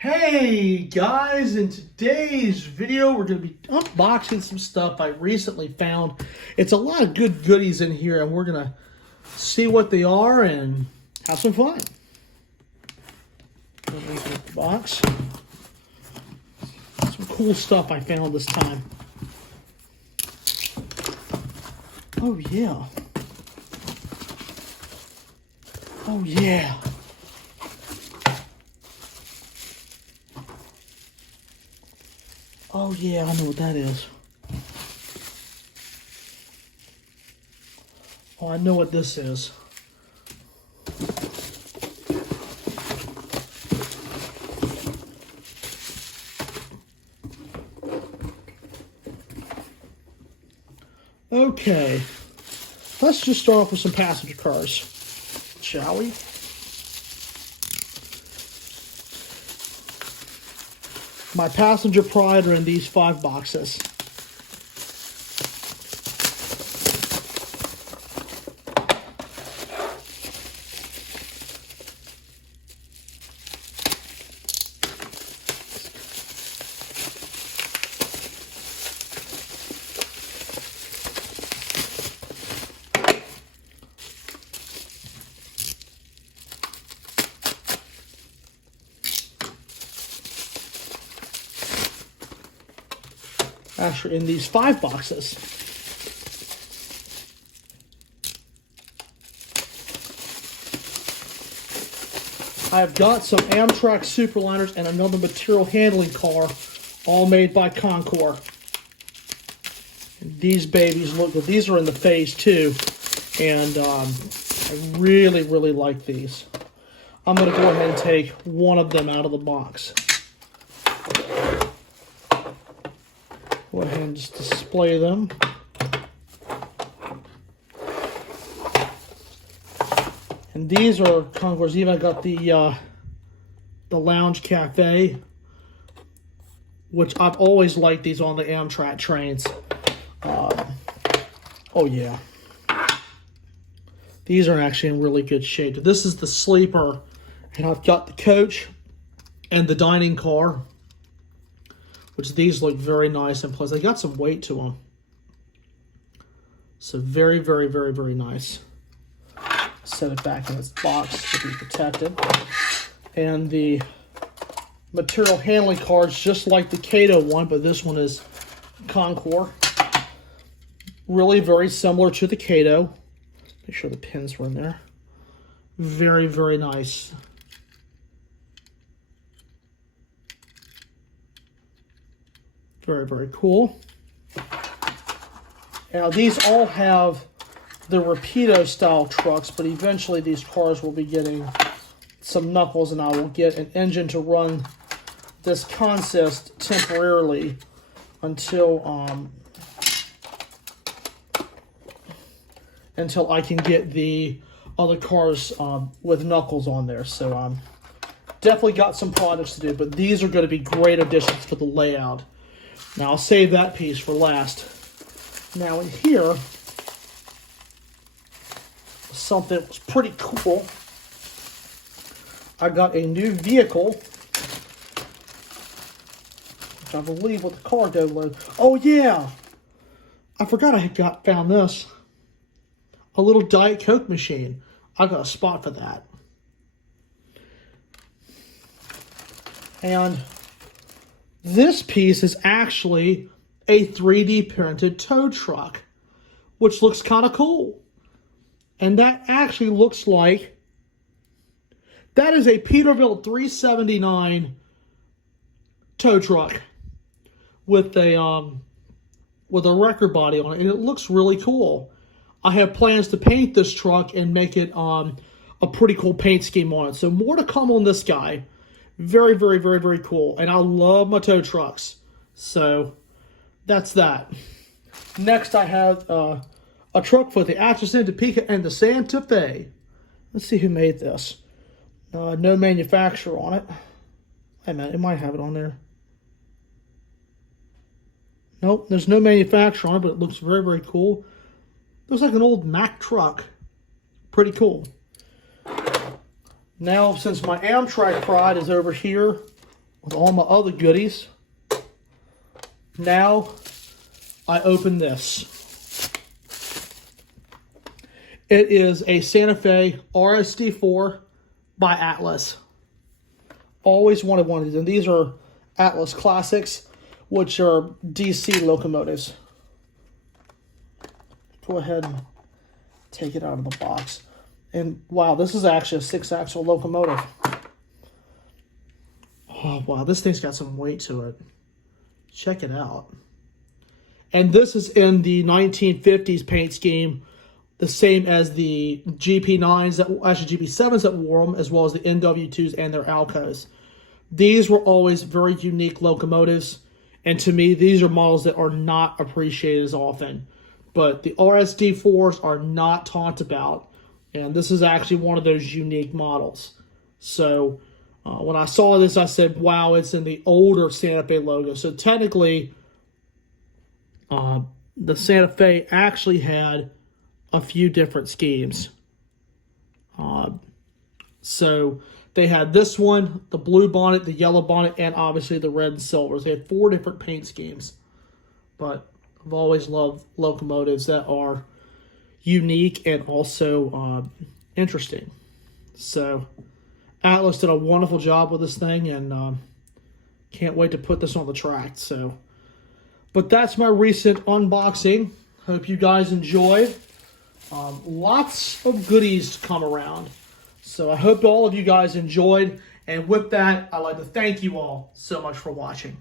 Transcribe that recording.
Hey guys, in today's video we're going to be unboxing some stuff I recently found. It's a lot of good goodies in here and we're going to see what they are and have some fun. Let me get the box. Some cool stuff I found this time. Oh yeah. Oh yeah. Oh yeah, I know what that is. Oh, I know what this is. Okay, let's just start off with some passenger cars, shall we? My passenger pride are in these 5 boxes. Actually, in these 5 boxes. I've got some Amtrak Superliners and another material handling car, all made by Concor. And these babies look good. These are in the phase 2, and I really, really like these. I'm going to go ahead and take one of them out of the box. Go ahead and just display them. And these are Concor's. Even got the Lounge Cafe, which I've always liked these on the Amtrak trains. Oh yeah, these are actually in really good shape. This is the sleeper, and I've got the coach and the dining car, which these look very nice, and plus they got some weight to them. So very, very, very, very nice. Set it back in its box to be protected. And the material handling cards, just like the Kato one, but this one is Concor. Really very similar to the Kato. Make sure the pins were in there. Very, very nice. Very, very cool. Now, these all have the Rapido style trucks, but eventually these cars will be getting some knuckles, and I will get an engine to run this consist temporarily until I can get the other cars with knuckles on there. So definitely got some projects to do, but these are going to be great additions to the layout. Now, I'll save that piece for last. Now, in here, something that was pretty cool. I got a new vehicle, which I believe with the cargo load. Oh, yeah! I forgot I had found this. A little Diet Coke machine. I got a spot for that. And this piece is actually a 3D printed tow truck, which looks kind of cool. And that actually looks like, that is a Peterbilt 379 tow truck with a record body on it, and it looks really cool. I have plans to paint this truck and make it a pretty cool paint scheme on it. So more to come on this guy. Very, very, very, very cool. And I love my tow trucks. So that's that. Next, I have a truck for the Atchison, Topeka, and the Santa Fe. Let's see who made this. No manufacturer on it. Hey man, it might have it on there. Nope, there's no manufacturer on it, but it looks very, very cool. Looks like an old Mack truck. Pretty cool. Now, since my Amtrak pride is over here, with all my other goodies. Now I open this. It is a Santa Fe RSD4 by Atlas. Always wanted one of these, and these are Atlas Classics, which are DC locomotives. Go ahead and take it out of the box. And wow, this is actually a 6-axle locomotive. Oh wow, this thing's got some weight to it. Check it out. And this is in the 1950s paint scheme, the same as the GP9s, actually GP7s that wore them, as well as the NW2s and their Alcos. These were always very unique locomotives, and to me, these are models that are not appreciated as often. But the RSD4s are not talked about, and this is actually one of those unique models. So when I saw this, I said, wow, it's in the older Santa Fe logo. So technically, the Santa Fe actually had a few different schemes. So they had this one, the blue bonnet, the yellow bonnet, and obviously the red and silvers. They had 4 different paint schemes. But I've always loved locomotives that are unique and also interesting. So Atlas did a wonderful job with this thing, and can't wait to put this on the track. So, but that's my recent unboxing. Hope you guys enjoyed. Lots of goodies to come around. So I hope all of you guys enjoyed. And with that, I'd like to thank you all so much for watching.